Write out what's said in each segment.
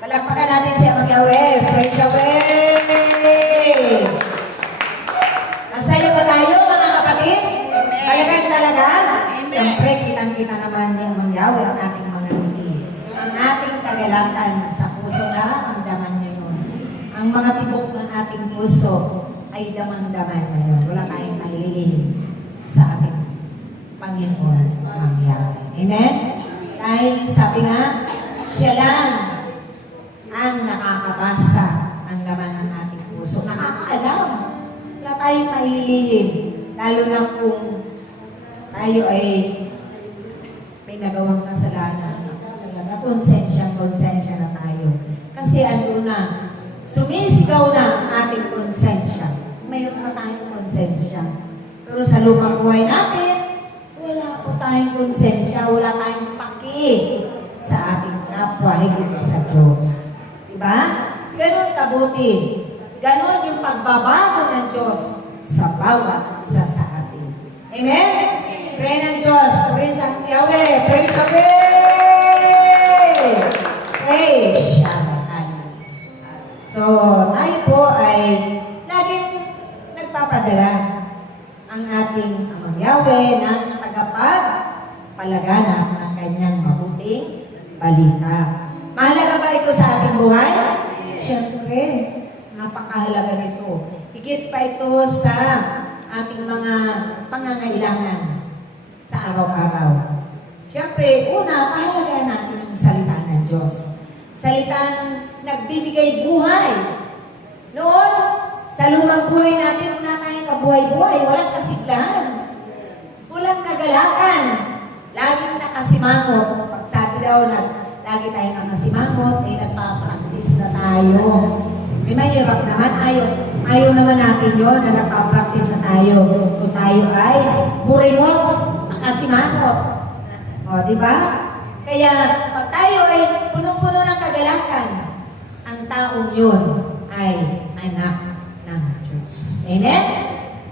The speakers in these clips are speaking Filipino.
Palakpakan natin si Amang Yahweh. Praise Yahweh! Masaya ba tayo mga kapatid? Talaga? Siyempre, kitang-kita naman ni Amang Yahweh ang ating mga ngiti. Ang ating kagalakan sa puso na, ang daman niya yun. Ang mga tibok ng ating puso ay damang-daman niya yun. Wala tayong nalilihim sa ating Panginoon, Amang Yahweh. Amen? Dahil sabi nga, siya lang ang nakakabasa ang laman ng ating puso. Nakakaalam. Wala tayong maililihim. Lalo na kung tayo ay may nagawang kasalanan. Konsensya na tayo. Kasi ano na, sumisigaw na ang ating konsensya. Mayroon na tayong konsensya. Pero sa lumang buhay natin, wala po tayong konsensya, wala tayong paki sa ating kapwa, higit sa Diyos. Diba? Ganon kabuti. Ganon yung pagbabago ng Diyos sa bawat isa sa atin. Amen? Pray ng Diyos. Praise ang Yahweh. Praise Yahweh. Praise Yahweh. So, tayo po ay laging nagpapadala ang ating Amang Yahweh ng tagapagpalaganap ng kanyang mabuting balita. Mahalaga ba ito sa ating buhay? Siyempre, napakahalaga nito. Higit pa ito sa ating mga pangangailangan sa araw-araw. Siyempre, una, mahalaga natin yung salita ng Diyos. Salitang nagbibigay buhay. Noon, sa lumang buhay natin, wala tayong kabuhay-buhay, walang kasiglahan, walang kagalakan. Laging nakasimangot. Pag sabi daw, lagi tayong nakasimangot, ay nagpa-practice na tayo. May mahirap naman, ayaw naman natin yun na nagpa-practice na tayo. Kung tayo ay burimot, nakasimangot. O, di ba? Kaya, pag tayo ay punong-puno ng kagalakan, ang taong yun ay anak ng Diyos. Amen?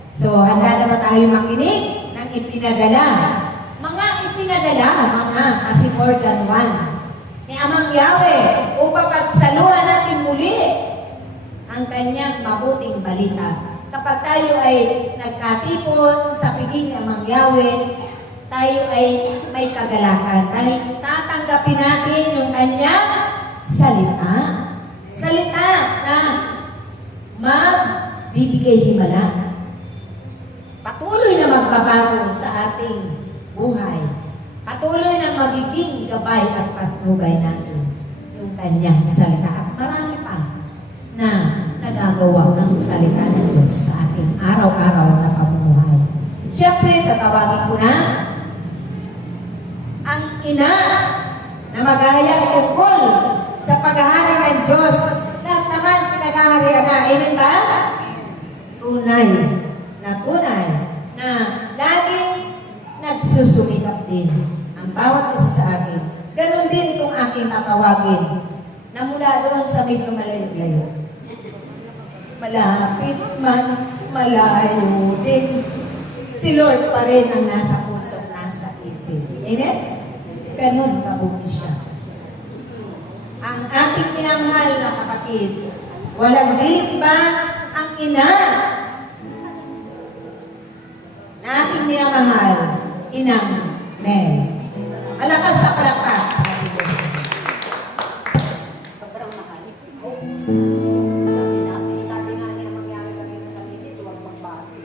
So, handa na ba tayo makinig ng ipinadala? Mga kasi more than one, ni Amang Yahweh, upang pagsaluhan natin muli ang kanyang mabuting balita. Kapag tayo ay nagkatipon sa piging ni Amang Yahweh, tayo ay may kagalakan. Dahil tatanggapin natin yung kanyang salita. Salita na magbibigay himala. Patuloy na magbabago sa ating buhay. Patuloy na magiging gabay at patnubay natin yung kanyang salita. At marami pa na nagagawa ng salita ng Diyos sa ating araw-araw na pamumuhay. Siyempre, tatawagin ko na ang ina na maghahayag tungkol sa paghahari ng Diyos. Lahat naman pinaghaharian na. Amen ba? Tunay na laging nagsusumikap din ang bawat isa sa atin. Ganon din itong aking tatawagin na mula doon sa medyo malayo-layo. Malapit man, malayo din. Si Lord pa rin ang nasa puso, nasa isip. Amen? Ganon kabuti siya. Ang ating minamahal na kapatid, walang dilit iba ang ina na ating minamahal, Inang Mary. Malakas sa palakpak. Sobrang mahal. Sabi nga niya, mangyari kami sa misit, huwag magbago.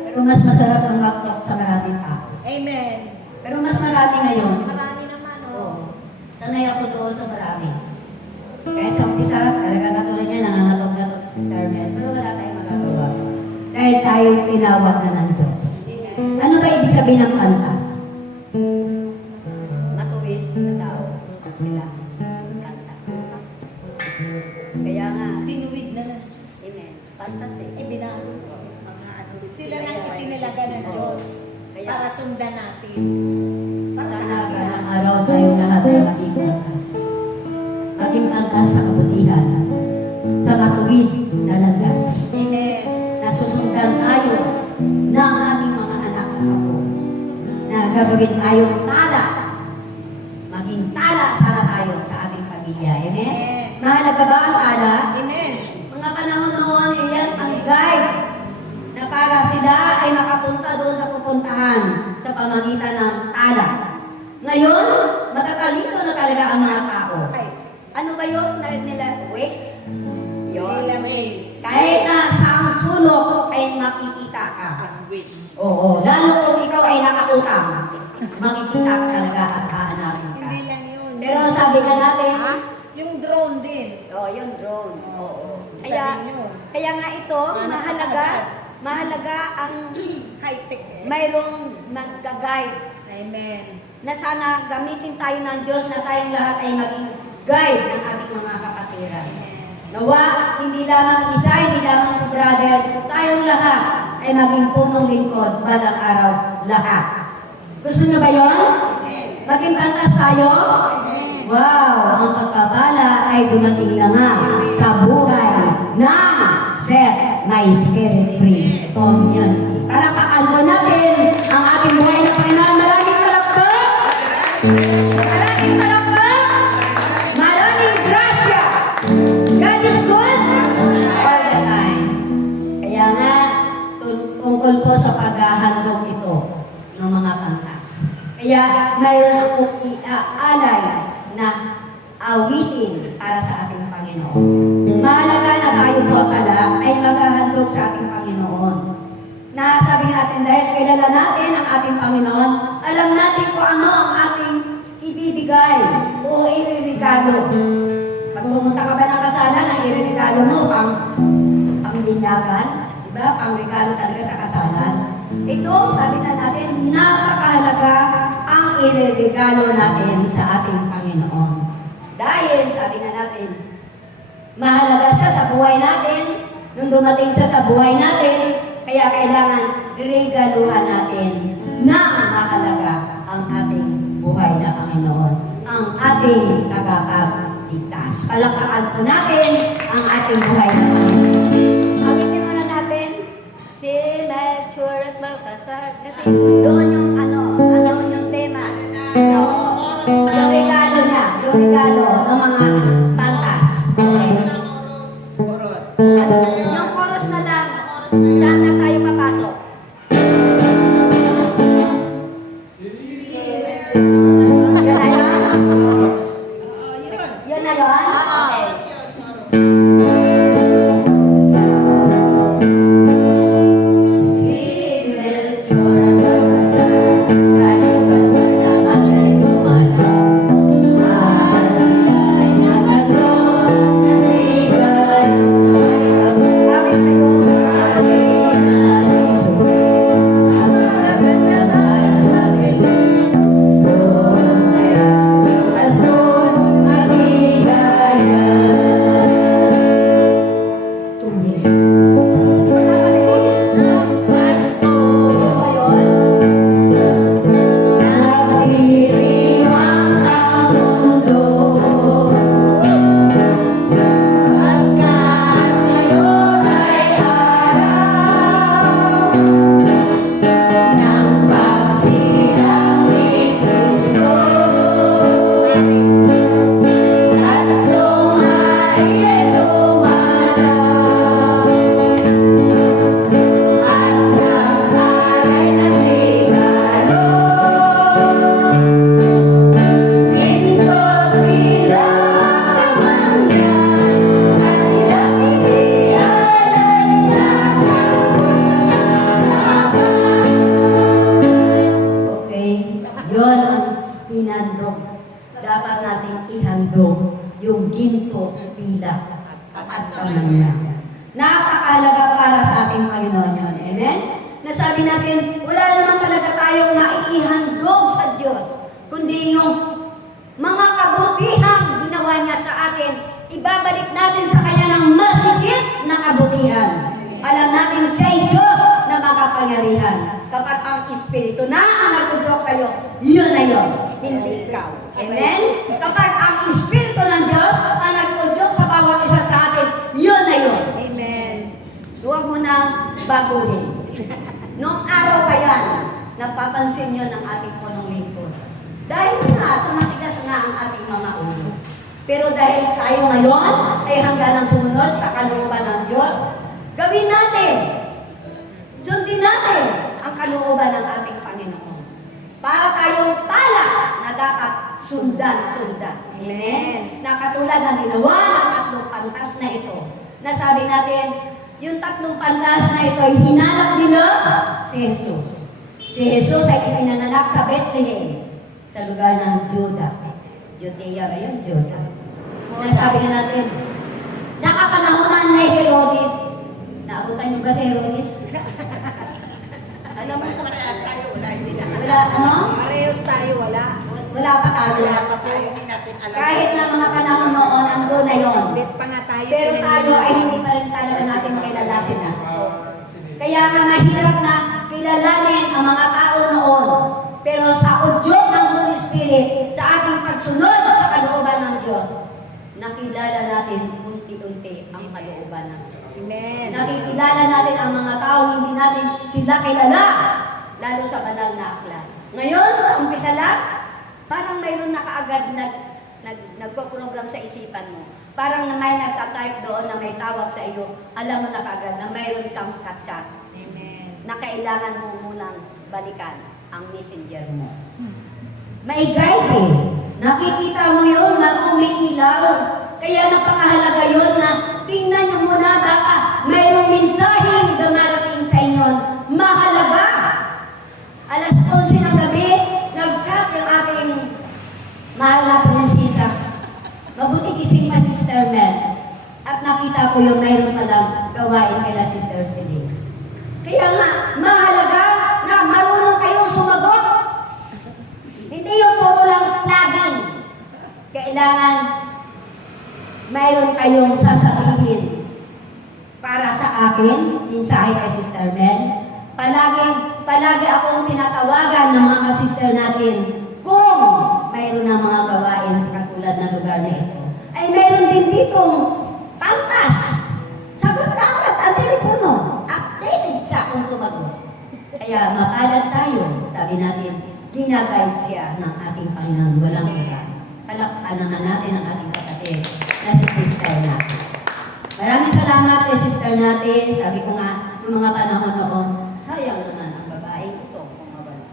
Pero mas masarap ang magtok sa maraming tao. Amen. Pero mas marami ngayon. Marami naman, oh. Sanay ako doon sa marami. Kahit sa umpisa, talaga katulad niya, nangangatog-gatog si Carmel. Pero wala tayong magagawa. Dahil tayo tinawag na ng Diyos. Ano ba ibig sabihin ng pantas? Matuwid na tao. At sila. Pantas. Kaya nga, Tinuwid na ng Diyos. amen. Pantas eh. Ibinago. Sila na itinalaga ng Diyos para sundan natin. Sana balang araw tayong lahat ay maging pantas. Maging pantas sa kabutihan. Sa matuwid na landas. Amen. Nasusundan tayo ng ating mga anak at apo na gagawin tayong tala. Maging tala sana tayo sa ating Panginoon. pamilya. Amen? Mahalaga ba ang tala? Amen. Mga panahon noon, iyan ang guide na para sila ay makapunta doon sa pupuntahan sa pamagitan ng tala. Ngayon, matatalino na talaga ang mga tao. Okay. Ano ba yun na nila? Weights? Ilang ways. Kahit na sa ang sulok ay makikita ka. Which? Oo, lalo kung ikaw ay nakautang, makikita ka talaga at hahanapin ka. Hindi lang yun. Pero sabi nga natin, Yung drone din. yung drone. Oo. Isa Kaya, din yun. kaya nga ito, mahalaga ang High-tech eh. mayroong nagka-guide Amen. na sana gamitin tayo ng Diyos na tayong lahat ay maging guide ng ating mga kapatiran. Nawa, hindi lamang isa, hindi lamang si brother, tayong lahat ay maging punong lingkod balang araw lahat. Gusto niyo ba yun? Maging pantas tayo? Wow! Ang pagkabala ay dumating na nga sa buhay ng set my spirit free community. Palakpakan po natin ang ating buhay na Panginoon. Maraming palakpak! Maraming palakpak! Maraming grasya! God is good all the time. Kaya nga, tungkol po sa paghahandog ito ng mga pantas. Kaya mayroon akong iaalay na awitin para sa ating Panginoon. Mahalaga na tayo po pala ay maghahandog sa ating Panginoon. Na sabi natin dahil kilala natin ang ating Panginoon, alam natin kung ano ang ating ibibigay o iririgalo. Pag pumunta ka ba ng kasalan, ang iririgalo mo pang binyagan, diba? Pang regalo talaga sa kasalan. Ito, sabi na natin, napakahalaga ang iririgalo natin sa ating Panginoon. Dahil, sabi na natin, mahalaga siya sa buhay natin, nung dumating siya sa buhay natin, kaya kailangan regaluhan natin na mahalaga ang ating buhay na Panginoon, ang ating tagapagligtas. Palakpakan po natin ang ating buhay na Panginoon. Awitin muna natin si Melchor at Balcazar kasi doon yung yung tema. Yung regalo ng mga pantas. Okay. Yung chorus na lang, saan na tayo papasok? Yun na yun? Yun na yun? Okay. Si Melchor at Balcazar, kalipas na naman ay dumalang. At sila'y nagtanong ng ligan. Awit na yung ang magaganda para sa piling. Doon kaya pastor maligaya. Tumingin sa paligid ng pastor. Nagdiriwang ang mundo. Pagkat ngayon ay araw ng pagsilang ni Kristo. Tatlong hari ay dumalaw at naghalay ng regalo. Lingkod bilang kamangyan, kanilang inialay sa sangkot sa saksakan. Okay, yun ang hinandog. Dapat nating ihandog yung ginto, pilak, at kamangyan. Napakahalaga para sa ating Panginoon yun. Amen? Nasabi natin, wala naman talaga tayong maiihandog sa Diyos, kundi yung mga kabutihang ginawa niya sa atin, ibabalik natin sa Kanya ng masigit na kabutihan. Alam natin siya'y Diyos na makapangyarihan. Kapag ang Espiritu na ang nagtudok sa'yo, yun na yun, hindi ikaw. Amen? Kapag ang Espiritu ng Diyos ang nagtudok sa bawat isa sa atin, yun na yun. Amen. Huwag mo nang baguhin. Noong araw pa yan, napapansin nyo ng ating punong lingkod. Dahil nga, sumatigas nga ang ating mga ulo. Pero dahil tayo ngayon ay handa ng sumunod sa kalooban ng Diyos, gawin natin, sundin natin ang kalooban ng ating Panginoon. Para tayong pala na dapat sundan-sundan. Amen? Na katulad ng ginawa ng tatlong pantas na ito, na sabi natin, yung tatlong pantas na ito ay hinanap nila si Jesus. Si Jesus ay ipinanganak sa Bethlehem, sa lugar ng Juda. Judea ba yun? Juda. Nasabi na natin, sa kapanahonan ni Herodes, naabutan niyo ba si Herodes? Alam mo sa tayo, wala sila. wala, ano? Parehos tayo, wala. Wala pa tayo. Hindi natin alam. Kahit na mga panahon noon, andun na yun. Ulit pa nga tayo. Pero tayo ay hindi pa rin talaga natin kilala sila. Kaya nga mahirap na kilalanin ang mga tao noon. Pero sa udyok ng Holy Spirit, sa ating pagsunod sa kalooban ng Diyos, nakilala natin unti-unti ang kalooban ng Diyos. Amen. Nakikilala natin ang mga tao, hindi natin sila kilala, lalo sa banal na aklat. Ngayon, sa umpisa lang, parang mayroon na kaagad nagpo-program sa isipan mo. Parang na may nagtatype doon na may tawag sa iyo, alam mo na kaagad na mayroon kang chat-chat. Amen. Na kailangan mo munang balikan ang messenger mo. May guide eh. Nakikita mo yun na umiilaw. Kaya napakahalaga yun na tingnan nyo muna baka mayroong mensaheng dumarating sa inyo. Mahalaga. Alas 11 ng gabi, nag-chat yung ating mahal na prinsesa. Mabuti gising pa Sister Mel. At nakita ko yung mayroon palang gawain kila Sister Celine. Kaya nga, mahalaga na marunong kayong sumagot. Hindi yung puro lang plugin. Kailangan mayroon kayong sasabihin para sa akin, mensahe kay Sister Mel. Palagi akong tinatawagan ng mga sister natin kung mayroon na mga gawain sa katulad na lugar na ito. Ay mayroon din ditong pantas. Sagot na agad ang telepono. Updated siya kung sumagot. Kaya mapalad tayo. Sabi natin, ginaguide siya ng ating Panginoon. Walang iba. Palakpakan naman natin ang ating kapatid na si sister natin. Maraming salamat kay sister natin. Sabi ko nga, noong mga panahon noon, sayang naman ang babaeng ito kung mawala.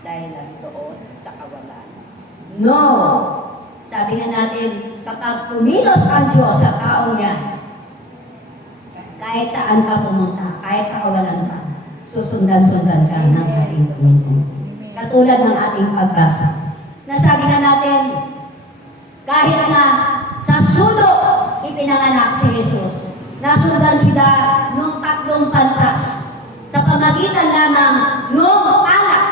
Dahil lang doon sa kawalan. No! Sabi nga natin, kapag tumilos ang Diyos sa taong yan, kahit saan ka pumunta, kahit sa kawalan ka, susundan-sundan ka ng ating Panginoon. Katulad ng ating pagbasa. Nasabi na natin, kahit na sa sulo ipinanganak si Jesus, nasundan sila nung tatlong pantas sa pamagitan lamang nung alak.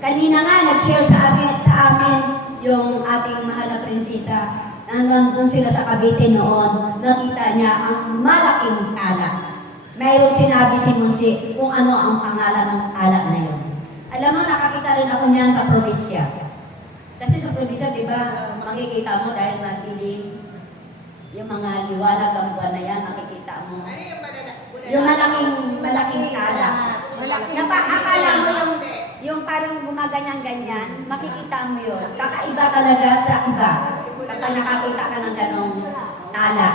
Kanina nga nag-share sa amin yung ating mahal na prinsesa. Nandun sila sa Cavite noon, nakita niya ang malaking alak. Mayroon sinabi si Monsi kung ano ang pangalan ng alak na yun. Alam mo, nakakita rin ako niyan sa probinsya. Kasi sa probinsya, di ba, makikita mo dahil madilim, yung mga liwanag ang buwan na yan, makikita mo. Ano yung Yung malaking kala. Akala mo yung parang gumaganyan-ganyan, makikita mo yun. Kakaiba talaga sa iba. Kapag nakakita ka ng ganong tala.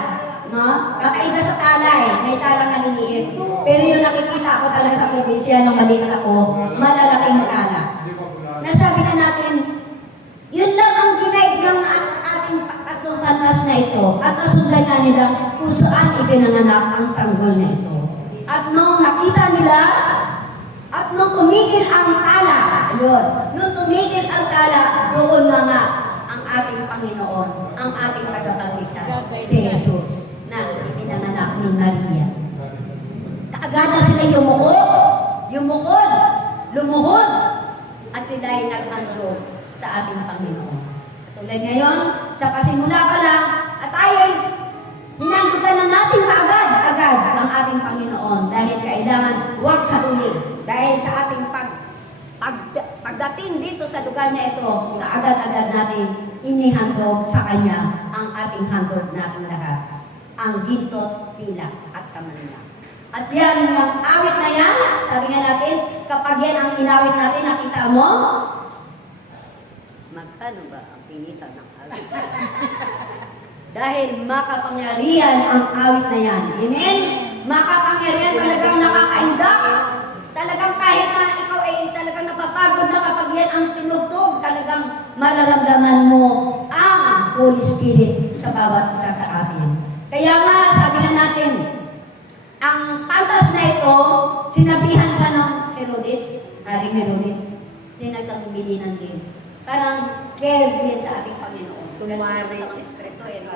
No? Kakaiba sa tala eh. May talang maliliit. Pero yung nakikita ko talaga sa probinsya nung maliit ako, malalaking tala. Nasabi na natin, yun lang ang ginaig ng ating tatlong pantas na ito. At nasundan na nila kung saan ipinanganak ang sanggol na ito. At nung nakita nila, at nung tumigil ang tala, yun, nung tumigil ang tala, doon na nga ang ating Panginoon, ang ating tagapagligtas, si Jesus, na ipinanganak ni Maria. Kaagad na sila lumuhod, at sila ay naghandog sa ating Panginoon. Tulad ngayon, sa pasimula pa lang, at tayo ay hinandugan na natin agad ang ating Panginoon dahil kailangan huwag sa huli. Dahil sa ating pagdating dito sa lugar na ito, na agad-agad natin inihandog sa Kanya ang ating handog natin lahat. Ang gintot, pilak, at kamanila. At yan, yung awit na yan, sabi nga natin, kapag yan ang inawit natin, nakita mo, magkano ba ang pinisan ng awit? Dahil makapangyarihan ang awit na yan. Amen? Makapangyarihan, talagang nakakaindak. Talagang kahit na ikaw ay talagang napapagod na kapag yan ang tinugtog, talagang mararamdaman mo ang Holy Spirit sa bawat isa sa atin. Kaya nga, sabi na natin, ang pantas na ito, sinabihan pa ng Herodes, Haring Herodes, nagkagubilinan din. Parang care din sa ating Panginoon. Tulad sa mga espiritu, no?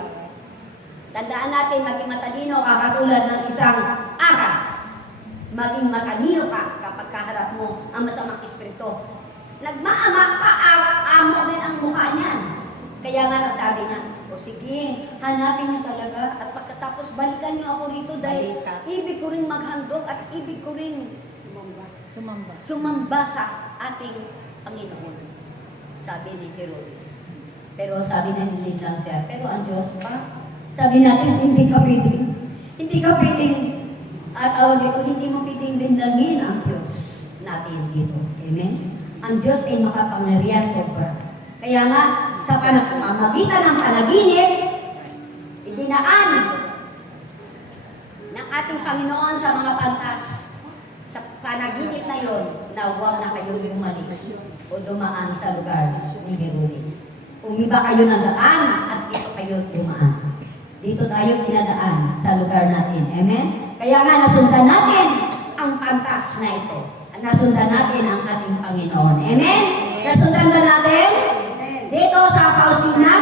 Tandaan natin, maging matalino ka katulad ng isang ahas. Maging matalino ka kapag kaharap mo ang masamang espiritu. Nagmaamak ka, amo rin ang mukha niyan. Kaya nga sabi na, o sige, hanapin niyo talaga at pagkatapos balikan niyo ako rito dahil ibig ko rin maghandog at ibig ko rin sumamba sa ating Panginoon. Sabi ni Herodes. Pero sabi na nilin lang siya, pero ang Diyos pa, sabi natin, hindi ka pwedeng, at awag ito, hindi mo pwedeng linlangin ang Diyos natin dito. Amen? Ang Diyos ay makapangyarihan sobra. Kaya nga, sa pamamagitan ng panaginip, idinaan ng ating Panginoon sa mga pantas. Sa panaginip na yon, na huwag na kayo bumalik o dumaan sa lugar ni Herodes. Umiba kayo ng daan at dito kayo dumaan. Dito tayo pinadaan sa lugar natin. Amen? Kaya nga nasundan natin ang pantas na ito. Nasundan natin ang ating Panginoon. Amen? Nasundan ba natin? Dito sa Faustina?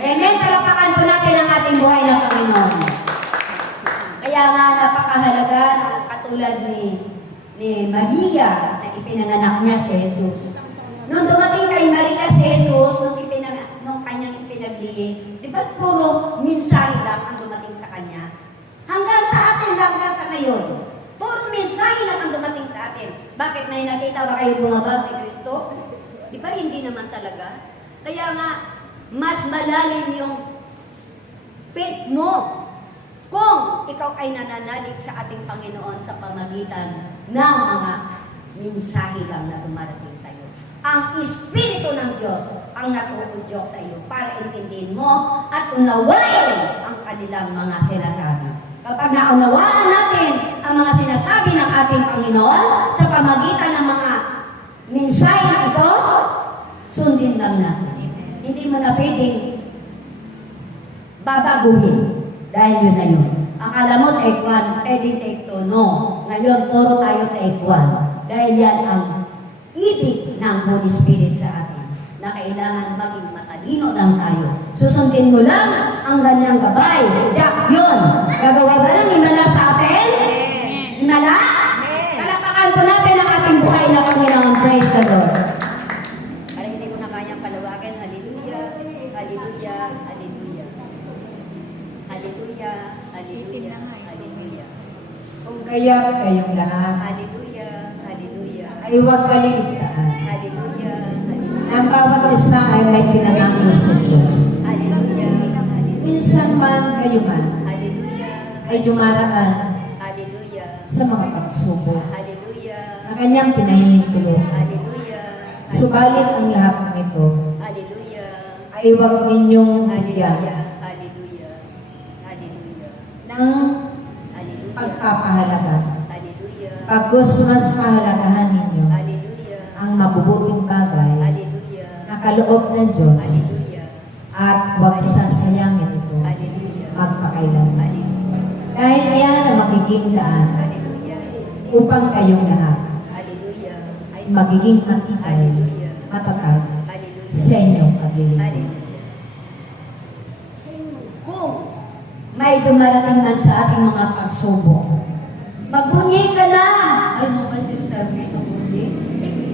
Amen? Talapakan po natin ang ating buhay ng Panginoon. Kaya nga napakahalaga katulad ni Maria na ipinanganak niya si Jesus. Nung dumating kay Maria si Jesus, nung kanyang ipinaglihi, di ba puro mensahe lang ang dumating sa kanya? Hanggang sa atin, hanggang sa ngayon, puro mensahe lang ang dumating sa atin. Bakit may nakita ba kayo bumaba si Kristo? Di ba hindi naman talaga? Kaya nga, mas malalim yung faith mo kung ikaw ay nananalig sa ating Panginoon sa pamagitan ng mga mensahe lang na dumarating sa iyo. Ang Espiritu ng Diyos ang natutudyok sa iyo para intindihin mo at unawain ang kanilang mga sinasabi. Kapag naunawaan natin ang mga sinasabi ng ating Panginoon sa pamagitan ng mga mensahe na ito, sundin lang natin. Hindi mo na pwedeng babaguhin dahil yun na yun. Akala mo take 1, pwedeng take 2. No. Ngayon, puro tayo take 1. Dahil yan ang ibig ng Holy Spirit sa atin na kailangan maging matalino lang tayo. Susundin mo lang ang ganyang gabay. Jack, yun. Gagawa ba ng himala sa atin? Himala? Palapakan po natin ang ating buhay na Panginoon. Praise the Lord. Para hindi ko na kayang palawakin. Hallelujah, hallelujah, hallelujah. Hallelujah, hallelujah, hallelujah. Kung kaya kayong lahat, Hallelujah, hallelujah. ay huwag kaliligtaan. Hallelujah, hallelujah. Ang bawat isa ay may pinangalan sa Diyos. Hallelujah, hallelujah. Minsan man kayo man Hallelujah, ay dumaraan hallelujah. sa mga pagsubok Hallelujah, na kanyang pinahihintulot. hallelujah. Subalit ang lahat ng ito Hallelujah. ay huwag ninyong bigyan Hallelujah. Hallelujah. Hallelujah. ng Hallelujah. pagpapahalaga. Hallelujah. Pagkus mas pahalagahan ninyo Hallelujah. ang mabubuting bagay Hallelujah. na kaloob ng Diyos Hallelujah. at huwag sasayangin ito Hallelujah. magpakailan. Hallelujah. Dahil iyan ang magiging daan Hallelujah. upang kayong lahat Hallelujah. ay magiging matibay, matatag Hallelujah. sa inyong paglilingkod. Hallelujah. Kung may dumarating man sa ating mga pagsubok, magbunyi ka na! Ay, nung pa sister, may magbunyi.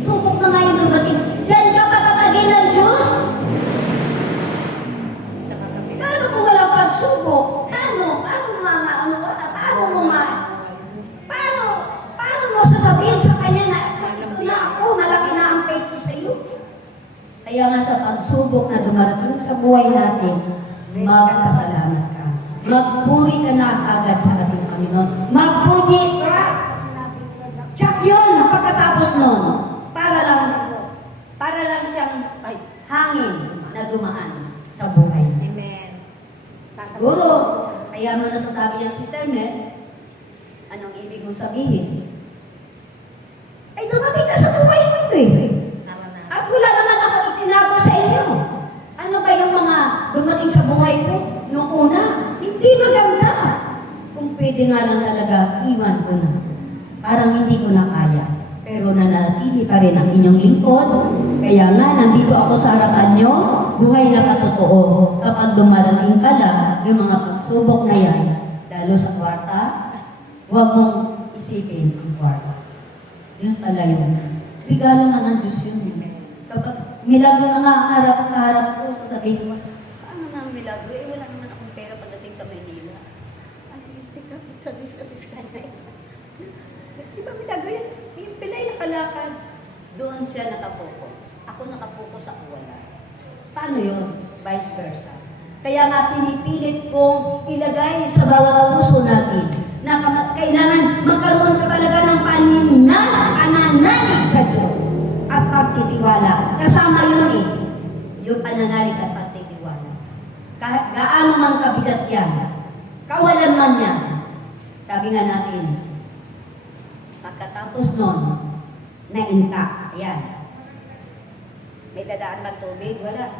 Subok na nga yung dumating. Yan ka patatagin ng Diyos! Paano kung walang pagsubok? Paano? Paano ano wala? Paano mo sasabihin sa kanya na ito na ako, malaki na ang faith ko sa iyo? Kaya nga sa pagsubok na dumarating sa buhay natin, magpasalamat ka. Magpuri ka na agad sa ating Panginoon. Magbunyi ka! Tsak yun, pagkatapos nun, para lang siyang hangin na dumaan sa buhay. Amen. Siguro, kaya mo nasasabi yan, Sister Mel, anong ibig mong sabihin? Ay, dumating ka sa buhay ko eh. Naranasan. At wala naman ako itinago sa inyo. Ano ba yung mga dumating sa buhay ko noong una? Hindi maganda. Kung pwede nga lang talaga, iwan ko na. Parang hindi ko na kaya. Pero nanatili pa rin ang inyong lingkod. Kaya nga, nandito ako sa harapan nyo, buhay na patotoo. Kapag dumarating pala yung mga pagsubok na yan, lalo sa kwarta, huwag mong isipin ang kwarta. Yun pala yun. Regalo na ng Diyos yun. Kapag milagro na nga kaharap ko, sasabihin ko, paano na ang milagro? Eh, wala naman akong pera pagdating sa Maynila. Ay, hindi ka sabi sa sister. Di ba milagro yan? Yung pilay nakalakad. Doon siya nakapokus. Ako nakapokus sa wala. Paano yun? Vice versa. Kaya nga pinipilit kong ilagay sa bawat puso natin na kailangan magkaroon ka talaga ng pananalig sa Diyos at pagtitiwala. Kasama yun eh. Yung pananalig at pagtitiwala. Gaano man kabigat yan. Kawalan man yan. Sabi nga natin, pagkatapos nun, na-intact. Ayan. May dadaan ba tubig? Wala.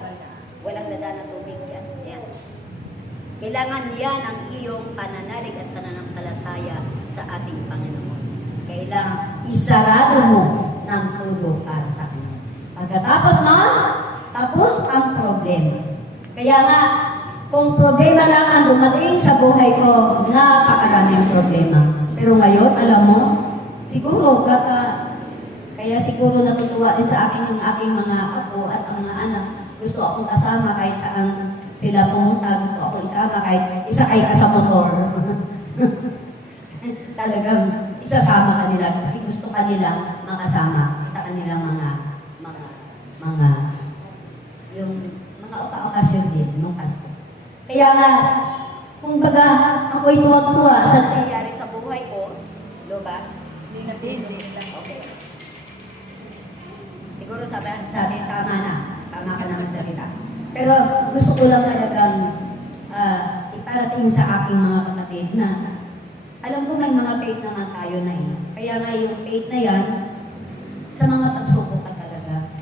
Walang dadaan ng tubig yan. Ayan. Kailangan yan ang iyong pananalig at pananampalataya sa ating Panginoon. Kailangan isarado mo ng todo para sa Kanya. Pagkatapos nun, tapos ang problema. Kaya nga, kung problema lang ang dumating sa buhay ko, napakarami ang problema. Pero ngayon, alam mo, siguro, kaya siguro natutuwa din sa akin yung aking mga apo at ang mga anak. Gusto akong kasama kahit saan sila pumunta. Gusto akong isama kahit isakay ka sa motor. Talagang isasama kanila kasi gusto kanila makasama sa kanilang mga yung mga okasyon din nung Pasko. Kaya nga, kung baga ako'y tuwag-tuwa sa nangyayari sa buhay ko, ba? Hindi na pinag Okay. Siguro sabi tama na. Tama ka na magsalita. Pero gusto ko lang talagang iparating sa aking mga kapatid na alam ko may mga faith naman tayo na eh. Kaya nga yung faith na yan, sa mga pagsubok ka talaga,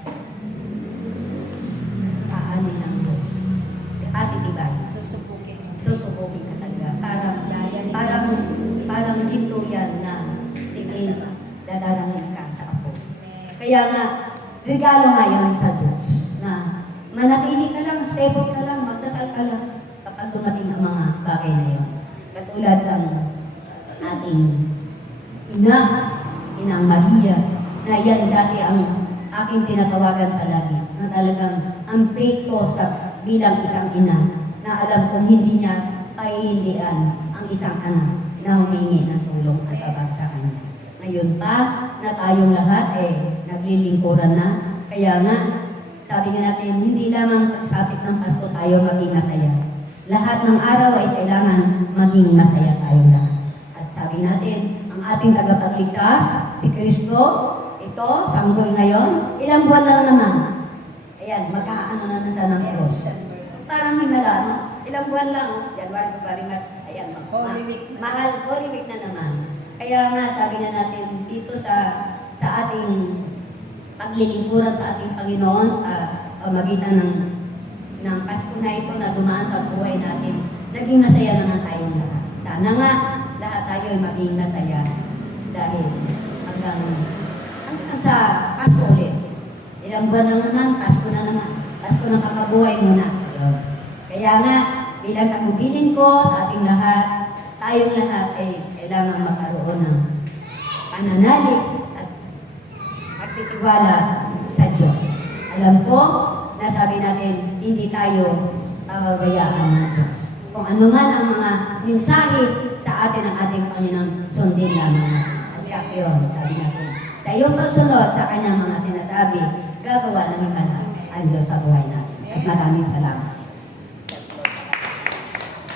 aanin ng Diyos. At itibay. susubukin mo. Susubukin ka talaga. Parang dito yan na dadarangin ka sa Apo. Kaya nga, regalo ngayon sa Diyos na manatili ka lang, stable ka lang, magdasal ka lang kapag dumating ang mga bagay na yun. Katulad ng ating Inang Maria, na yan dati ang aking tinatawagan palagi, na talagang ang faith ko sa bilang isang ina, na alam kong hindi niya paihindian ang isang anak na humingi ng tulong at babag sa kanya. Ngayon pa, na tayong lahat naglilingkuran na, kaya nga, sabi nga natin, hindi lamang pagsapit ng Pasko tayo maging masaya. Lahat ng araw ay kailangan maging masaya tayong lahat. At sabi natin, ang ating tagapagligtas, si Kristo, ito, sanggol ngayon, ilang buwan lang naman. Ayan, magkakaano na siya ng cross. Parang himala, no? Ilang buwan lang, January, February, March, ayan, Holy Week. mahal, Holy Week na naman. Kaya nga, sabi nga natin, dito sa ating paglilingkuran sa ating Panginoon, sa pamagitan ng Pasko na ito na dumaan sa buhay natin, naging masaya naman tayong lahat. Sana nga, lahat tayo ay maging masaya dahil hanggang sa Pasko ulit. Ilang buwan lang naman, Pasko na naman. Pasko ng kakabuhay muna. Kaya nga, bilang tagubilin ko sa ating lahat, tayong lahat ay kailangan magkaroon ng pananalig at pagtitiwala sa Diyos. Alam ko, nasabi natin, hindi tayo pababayaan ng Diyos. Kung ano man ang mga mensahe sa atin ng ating Panginoon, sundin lamang. At yun, sabi natin, sa iyong pagsunod sa kanyang mga sinasabi, gagawa ng himala ang Diyos sa buhay natin. At maraming salamat.